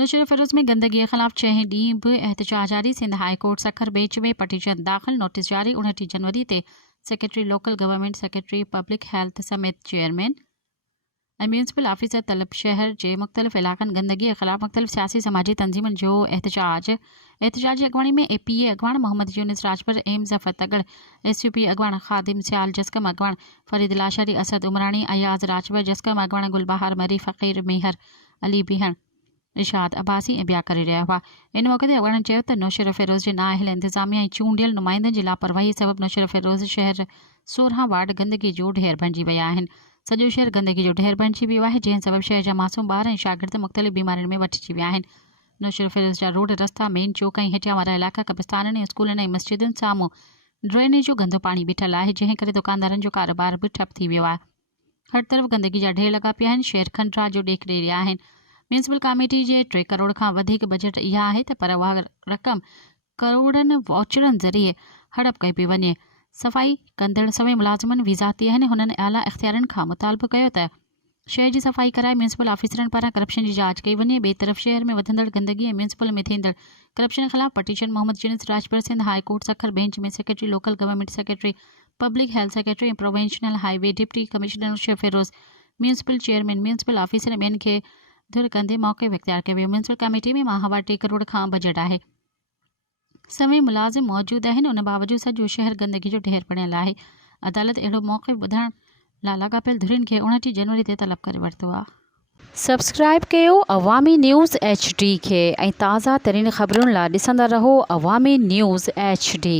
नौशेरा फ़िरोज़ में गंदगी के ख़िलाफ़ 6 ॾींहं बि एहतजाज जारी। Sindh high court Sukkur bench में पटिशन दाख़िल। नोटिस जारी। 29 जनवरी ते secretary local government secretary public health समेत चेयरमैन ऐं म्यूनसिपल ऑफिसर तलब शहर के मुख़्तलिफ़ इलाक़नि गंदगी के ख़िलाफ़ मुख़्तलिफ़ सियासी समाजी तंज़ीमुनि जो एहतजाज जी अॻवानी में APA अॻवान मोहम्मद यूनिस राजपर एम ज़फ़र तगड़ SUP अॻवान ख़ादिम सियाल जस्कम अॻवान फ़रीद लाशरी असद उमरानी अयाज़ राजपर जस्कम अॻवान गुलबहार मरी फ़क़ीर मेहर अली बिहण इशाद अब्बासी ऐं ॿिया करे रहिया हुआ। इन मौक़े ते अॻवाननि चयो त नौशेरा फ़िरोज़ जे नाअहल इंतिज़ामिया ऐं चूंडियल नुमाइंदनि जी लापरवाही सबबि नौशेरा फ़िरोज़ शहर 16 वार्ड गंदगी जो ढेर बणिजी विया आहिनि। सॼो शहर गंदगी जो ढेर बणिजी वियो आहे, जंहिं सबबि शहर जा मासूम ॿार ऐं शागिर्द मुख़्तलिफ़ बीमारियुनि में वठिजी विया आहिनि। नौशेरा फ़िरोज़ जा रोड रस्ता मेन चौक ऐं हेठियां वारा इलाइक़ा कब्रिस्ताननि ऐं स्कूलनि ऐं मस्जिदुनि साम्हूं ड्रेनेज जो गंदो पाणी बीठल आहे, जंहिं करे दुकानदारनि जो कारोबार बि ठप थी वियो आहे। हर तरफ़ गंदगी जा ढेर लॻा पिया आहिनि। शहर खंडरा जो ॾेख ॾेरिया आहिनि। म्यूनसिपल कमेटी जे 3 करोड़ खां वधीक बजट इहा आहे त पर उहा रक़म करोड़नि वाउचरनि ज़रिए हड़प कई पई वञे। सफ़ाई कंदड़ सभई मुलाज़िमनि वीज़ाती आहिनि। हुननि आला इख़्तियारनि खां मुतालबो कयो त शहर जी सफ़ाई कराए म्यूनसिपल ऑफिसरनि पारां करप्शन जी जांच कई वञे। ॿिए तरफ़ शहर में वधंदड़ गंदगी ऐं म्यूनसिपल में थींदड़ करप्शन के ख़िलाफ़ petition Mohammad Younis Rajpar Sindh high court Sukkur bench में secretary local government secretary public health secretary ऐं provincial highway deputy commissioner Naushahro Feroze municipal chairman municipal officer ऐं ॿियनि खे धुर कंदे मौक़े इख़्तियार कयो वियो। म्यूनसिपल कमेटी में माहवार 3 करोड़ खां बजट आहे। सभई मुलाज़िम मौजूद आहिनि। उन बावजूदि सॼो शहर गंदगी जो ढेर बणियल आहे। अदालत अहिड़ो मौक़िफ़ ॿुधण लाइ लाॻापियल धुरियुनि खे 29 जनवरी ते तलब करे वरितो आहे। सब्सक्राइब कयो अवामी न्यूज़ HD खे ऐं ताज़ा तरीन ख़बरुनि लाइ ॾिसंदा रहो अवामी न्यूज़ HD।